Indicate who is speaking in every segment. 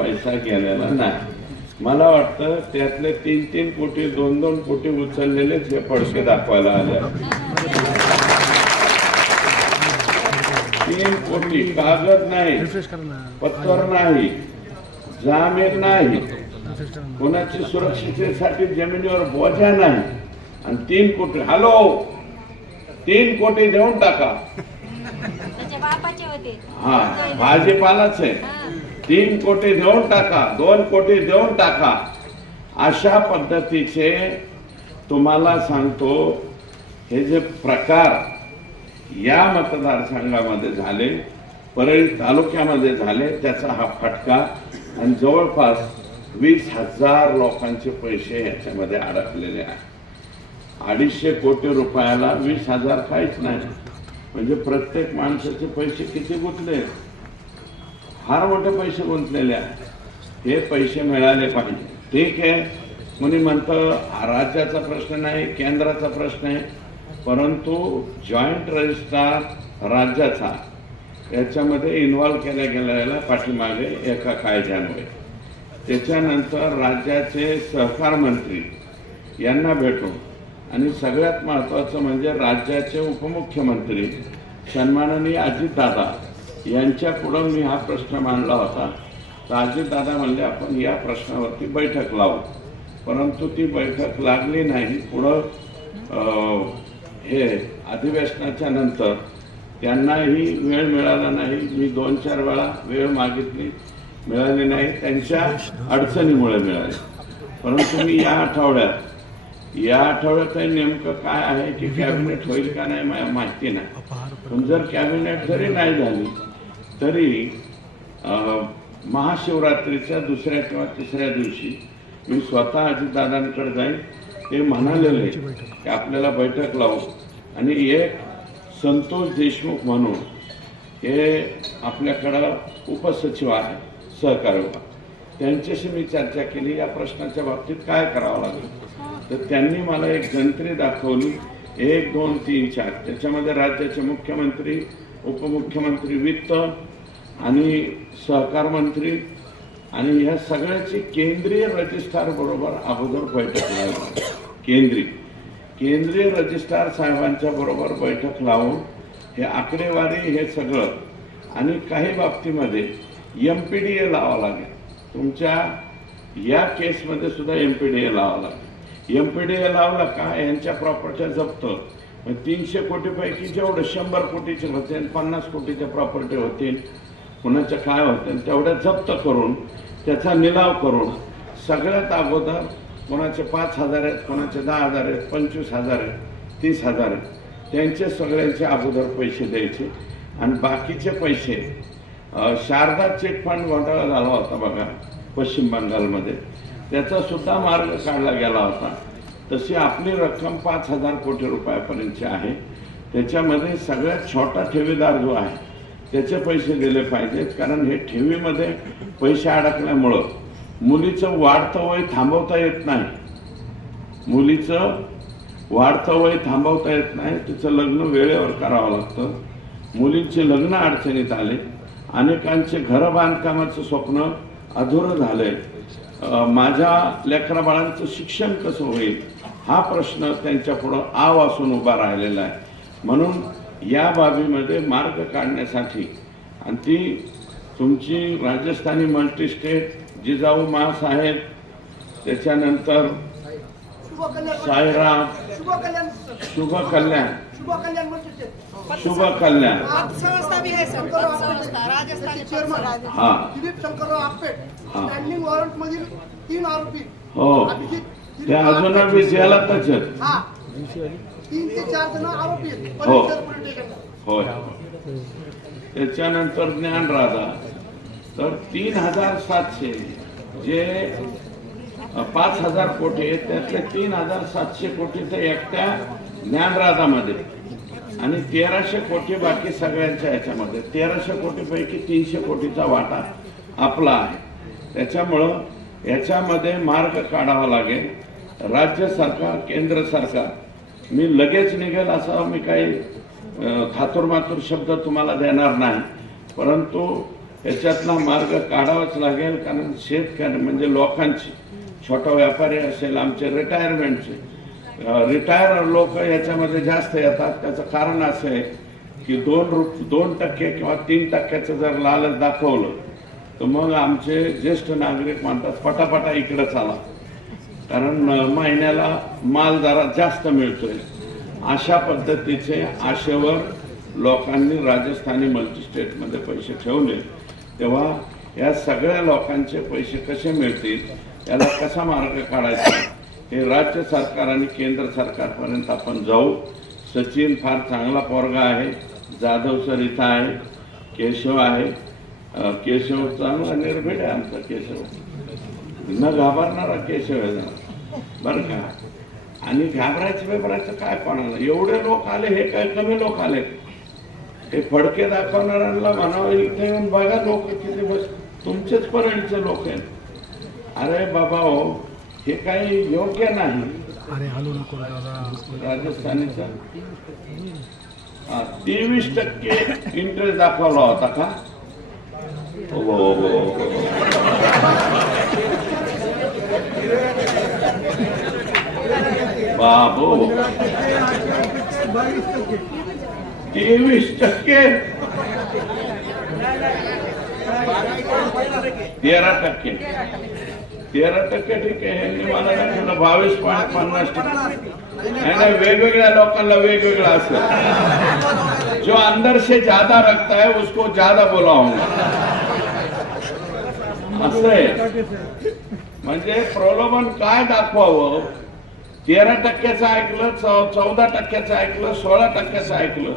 Speaker 1: पैसा गेलेला नाही. मला वाटतं त्यातले तीन तीन कोटी दोन दोन कोटी उचललेलेच हे पडके दाखवायला आले. तीन कोटी कागद नाही पत्तर नाही जामीन नाही. कोणाची सुरक्षिततेसाठी जमिनीवर बोजा नाही. आणि तीन कोटी हॅलो तीन कोटी देऊन टाका. हा भाजीपालाच. आहे. तीन कोटी देऊन टाका दोन कोटी देऊन टाका. अशा पद्धतीचे तुम्हाला सांगतो हे जे प्रकार या मतदारसंघामध्ये झाले परळी तालुक्यामध्ये झाले त्याचा हा फटका आणि जवळपास वीस हजार लोकांचे पैसे याच्यामध्ये अडकलेले आहेत. अडीचशे कोटी रुपयाला वीस हजार काहीच नाही. म्हणजे प्रत्येक माणसाचे पैसे किती गुंतले? फार मोठे पैसे गुंतलेले आहेत. हे पैसे मिळाले पाहिजे. ठीक आहे. कोणी म्हणतं राज्याचा प्रश्न नाही केंद्राचा प्रश्न आहे. परंतु जॉईंट रजिस्ट्रार राज्याचा. याच्यामध्ये इन्व्हॉल्व केल्या गेलेल्या पाठीमागे एका कायद्यामुळे. त्याच्यानंतर राज्याचे सहकार मंत्री यांना भेटून आणि सगळ्यात महत्त्वाचं म्हणजे राज्याचे उपमुख्यमंत्री सन्माननीय अजितदादा यांच्या पुढं मी हा प्रश्न मांडला होता. तर म्हणले आपण या प्रश्नावरती बैठक लावू. परंतु ती बैठक लागली नाही. पुढं हे अधिवेशनाच्या नंतर त्यांनाही वेळ मिळाला नाही. मी दोन चार वेळा वेळ मागितली मिळाली नाही. त्यांच्या अडचणीमुळे मिळाली. परंतु मी या आठवड्यात या आठवड्यात नेमकं काय आहे की कॅबिनेट होईल का नाही मला माहिती नाही. पण जर कॅबिनेट जरी नाही झाली तरी महाशिवरात्रीच्या दुसऱ्या किंवा तिसऱ्या दिवशी मी स्वतः अजितदादांकडे जाईन ते म्हणालेले की आपल्याला बैठक लावू. आणि एक संतोष देशमुख म्हणून हे आपल्याकडं उपसचिव आहे सहकार विभाग. त्यांच्याशी मी चर्चा केली या प्रश्नाच्या बाबतीत काय करावं लागेल? तर त्यांनी मला एक जंत्री दाखवली एक दोन तीन चार. त्याच्यामध्ये राज्याचे मुख्यमंत्री उपमुख्यमंत्री वित्त आणि सहकार मंत्री आणि ह्या सगळ्याची केंद्रीय रजिस्ट्रार बरोबर अगोदर बैठक लावली केंद्रीय केंद्रीय रजिस्ट्रार साहेबांच्या बरोबर बैठक लावून हे आकडेवारी हे सगळं आणि काही बाबतीमध्ये एम पी डी ए लावावं लागेल. तुमच्या या केसमध्ये सुद्धा एम पी डी ए लावावं लागेल. एम पी डी ए लावला का? यांच्या प्रॉपर्ट्या जप्त. तीनशे कोटीपैकी जेवढं शंभर कोटीचे होते पन्नास कोटीच्या प्रॉपर्टी होतील कुणाच्या काय होतील तेवढ्या जप्त करून त्याचा निलाव करून सगळ्यात अगोदर कोणाचे पाच हजार आहेत कोणाचे दहा हजार आहेत पंचवीस हजार आहेत तीस हजार आहेत त्यांचे सगळ्यांचे अगोदर पैसे द्यायचे. आणि बाकीचे पैसे शारदा चिटफंड घोटाळा झाला होता बघा पश्चिम बंगालमध्ये. त्याचा सुद्धा मार्ग काढला गेला होता. तशी आपली रक्कम पाच हजार कोटी रुपयापर्यंतची आहे. त्याच्यामध्ये सगळ्यात छोटा ठेवीदार जो आहे त्याचे पैसे दिले पाहिजेत. कारण हे ठेवीमध्ये पैसे अडकल्यामुळं मुलीचं वाढतं वय थांबवता येत नाही. मुलीचं वाढतं वय थांबवता येत नाही. तिचं लग्न वेळेवर करावं लागतं. मुलींचे लग्न अडचणीत आले. अनेकांचे घरं बांधकामाचं स्वप्न अधुरं झालंय. आहे माझ्या लेकराबाळांचं शिक्षण कसं होईल? हा प्रश्न त्यांच्या पुढं आव असून उभा राहिलेला आहे. म्हणून या बाबीमध्ये मार्ग काढण्यासाठी आणि ती तुमची राजस्थानी मल्टीस्टेट जिजाऊ महासाहेब त्याच्यानंतर
Speaker 2: शुभ कल्याण
Speaker 1: साईराम
Speaker 2: शुभ कल्याण
Speaker 1: शुभ कल्याण
Speaker 2: है. तीन आरोपी.
Speaker 1: हो.
Speaker 2: अभिजित
Speaker 1: ते
Speaker 2: दिलीप
Speaker 1: अजून. बी जेलातच आहेत
Speaker 2: हा. तीन ते चार जण आरोपी आहेत.
Speaker 1: हो.
Speaker 2: परिसर पोलीस स्टेशनला
Speaker 1: होय. त्याच्यानंतर ज्ञानराधा तर तीन हजार सातशे जे अ, पाच हजार कोटी आहेत त्यातले तीन हजार सातशे कोटी तर एकट्या ज्ञानराधामध्ये आणि तेराशे कोटी बाकी सगळ्यांच्या ह्याच्यामध्ये तेराशे कोटीपैकी तीनशे कोटीचा वाटा आपला आहे. त्याच्यामुळं याच्यामध्ये मार्ग काढावा लागेल. राज्य सरकार केंद्र सरकार मी लगेच निघेल असा मी काही थातुरमातुर शब्द तुम्हाला देणार नाही. परंतु याच्यातला मार्ग काढावाच लागेल कारण शेतकरी म्हणजे लोकांची छोटा व्यापारी असेल आमचे रिटायरमेंटचे रिटायर लोक याच्यामध्ये जास्त येतात. त्याचं कारण असं आहे की दोन रुप दोन टक्के किंवा तीन टक्क्याचं जर लालच दाखवलं तर मग आमचे ज्येष्ठ नागरिक म्हणतात पटापटा इकडं चाला. कारण महिन्याला माल जरा जास्त मिळतोय. अशा पद्धतीचे आशेवर लोकांनी राजस्थानी मल्टीस्टेटमध्ये पैसे ठेवले. तेव्हा या सगळ्या लोकांचे पैसे कसे मिळतील याला कसा मार्ग काढायचा हे राज्य सरकार आणि केंद्र सरकारपर्यंत आपण जाऊ. सचिन फार चांगला पोरगा आहे जाधव सर इथं आहे केशव आहे. केशव चांगला निर्भीड आहे आमचा केशव. न घाबरणारा केशव आहे जरा. बरं का? आणि घाबरायचं बिबरायचं काय कोणाला? एवढे लोक आले हे काय कमी लोक आले हे फडके दाखवणाऱ्यांना म्हणावं इथे येऊन बघा लोक किती बस तुमचेच परळीचे लोक आहेत. अरे बाबा हो हे काही योग्य नाही. राजस्थानीचा? तेवीस टक्के इंटरेस्ट दाखवला होता का? हो, हो, हो, हो. बाबू. तेवीस टक्के. तेरा टक्के. तेरा टक्के ठीक आहे. मला दाखवलं बावीस पॉईंट पन्नास टक्के. नाही वेगवेगळ्या लोकांना वेगवेगळं असं जो अंदर से ज्यादा रखता है उसको ज्यादा बोलावूंगा असं आहे. म्हणजे प्रलोभन काय दाखवावं? तेरा टक्क्याचं ऐकलं चौ- चौदा टक्क्याचं ऐकलं सोळा टक्क्याचं ऐकलं.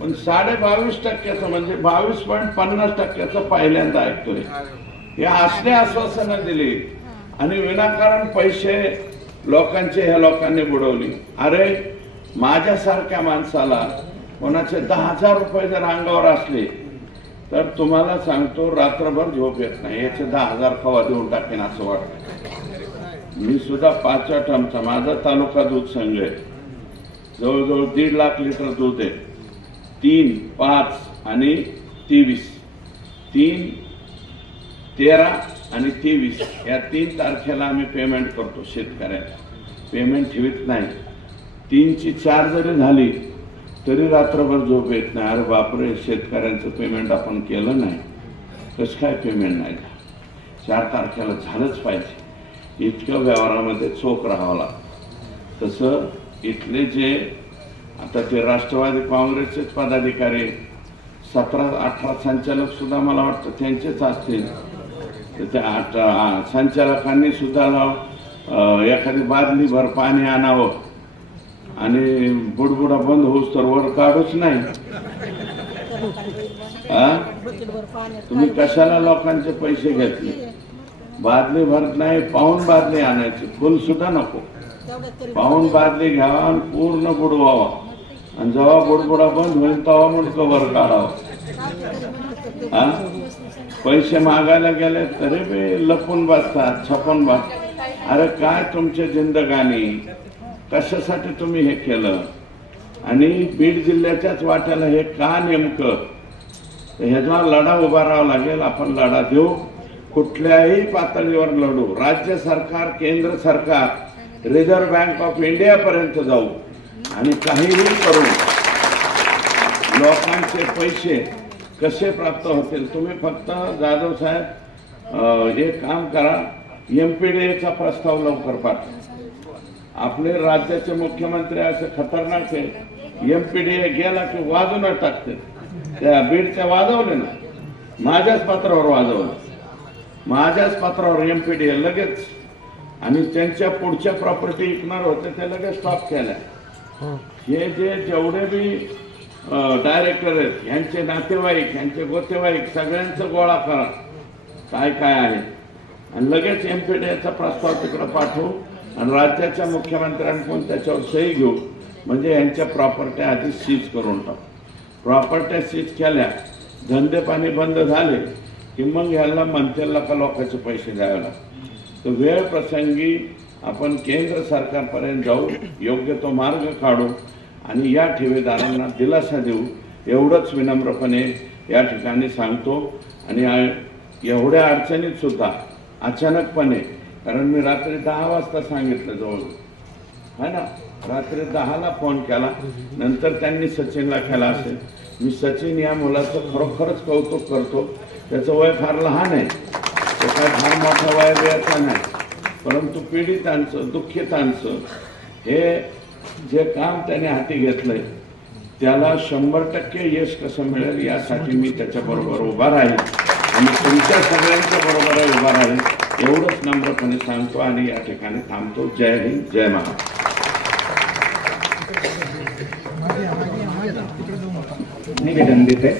Speaker 1: पण साडे बावीस टक्क्याचं म्हणजे बावीस पॉईंट पन्नास टक्क्याचं पहिल्यांदा ऐकतोय. हे असले आश्वासनं दिली. आणि विनाकारण पैसे लोकांचे ह्या लोकांनी बुडवली. अरे माझ्यासारख्या माणसाला कोणाचे दहा हजार रुपये जर अंगावर असले तर तुम्हाला सांगतो रात्रभर झोप येत नाही. याचे दहा हजार खवा देऊन टाकेन असं वाटतं. मी सुद्धा पाचव्या टर्मचा माझा तालुका दूध संघ आहे. जवळजवळ दीड लाख लिटर दूध आहे. तीन पाच आणि तेवीस. तीन तेरा आणि तेवीस. या तीन तारखेला आम्ही पेमेंट करतो शेतकऱ्याला पेमेंट ठेवीत नाही. तीनची चार जरी झाली तरी रात्रभर झोप येत नाही. अरे बापरे शेतकऱ्यांचं पेमेंट आपण केलं नाही. कसं काय पेमेंट नाही चार तारखेला झालंच पाहिजे. इतक्या व्यवहारामध्ये चोख राहावं लागतं. तसं इथले जे आता ते राष्ट्रवादी काँग्रेसचेच पदाधिकारी सतरा अठरा संचालक सुद्धा मला वाटतं त्यांचेच असतील. तर त्या अठरा संचालकांनी सुद्धा एखादी बादली भर पाणी आणावं. आणि बुडबुडा बंद होऊच तर वर काढूच नाही. हा? तुम्ही कशाला लोकांचे पैसे घेतले? बादली भरत नाही पाहून बादली आणायची. फुल सुद्धा नको. पाहून बादली घ्यावा आणि पूर्ण बुडवावा. आणि जेव्हा बुडबुडा बंद होईल तेव्हा मुडकं कवर काढावं. हा? पैसे मागायला गेले तरी बी लपून बसतात छपून बस. अरे काय तुमच्या जिंदगानी कशासाठी तुम्ही हे केलं? आणि बीड जिल्ह्याच्याच वाट्याला हे का नेमकं? ह्याचा लढा उभारावा लागेल आपण लढा देऊ. कुठल्याही पातळीवर लढू. राज्य सरकार केंद्र सरकार रिझर्व्ह बँक ऑफ इंडियापर्यंत जाऊ. आणि काहीही करू. लोकांचे पैसे कसे प्राप्त होतील? तुम्ही फक्त जाधव साहेब हे काम करा. एम पी डी एचा प्रस्ताव लवकर पाठवा. आपले राज्याचे मुख्यमंत्री असे खतरनाक आहे एम पी डी ए गेला की वाजूनच टाकते त्या बीडच्या वाजवले ना माझ्याच पत्रावर वाजवलं. माझ्याच पत्रावर एम पी डी लगेच. आणि त्यांच्या पुढच्या प्रॉपर्टी विकणार होते ते लगेच स्टॉप केल्या. हे. जे जेवढे बी डायरेक्टर आहेत यांचे नातेवाईक यांचे गोतेवाईक सगळ्यांचं गोळा करा. काय काय आहे? आणि लगेच एम पी प्रस्ताव तिकडे पाठवू आणि राज्याच्या मुख्यमंत्र्यांकडून त्याच्यावर सही घेऊ. म्हणजे यांच्या प्रॉपर्ट्या आधी सीज करून टाकू. प्रॉपर्ट्या सीज केल्या धंदे पाणी बंद झाले. की मग ह्याला मंत्र्याला का लोकांचे पैसे द्यावे लागतात? तर वेळ प्रसंगी आपण केंद्र सरकारपर्यंत जाऊ योग्य तो मार्ग काढू आणि या ठेवीदारांना दिलासा देऊ एवढंच विनम्रपणे या ठिकाणी सांगतो. आणि एवढ्या अडचणीत सुद्धा अचानकपणे कारण मी रात्री दहा वाजता सांगितलं जवळ. है ना? रात्री दहाला फोन केला नंतर त्यांनी सचिनला केला असेल. मी सचिन या मुलाचं खरोखरच कौतुक करतो. त्याचं वय फार लहान आहे. तो काय फार मोठा वय वेळाचा नाही. परंतु पीडितांचं दुःखितांचं हे जे काम त्याने हाती घेतलंय त्याला शंभर टक्के यश कसं मिळेल यासाठी मी त्याच्याबरोबर उभा राहील आणि तुमच्या सगळ्यांच्या बरोबर उभा राहील एवढंच नम्रपणे सांगतो आणि या ठिकाणी थांबतो. जय हिंद जय महाराष्ट्र.
Speaker 3: निवेदन देते.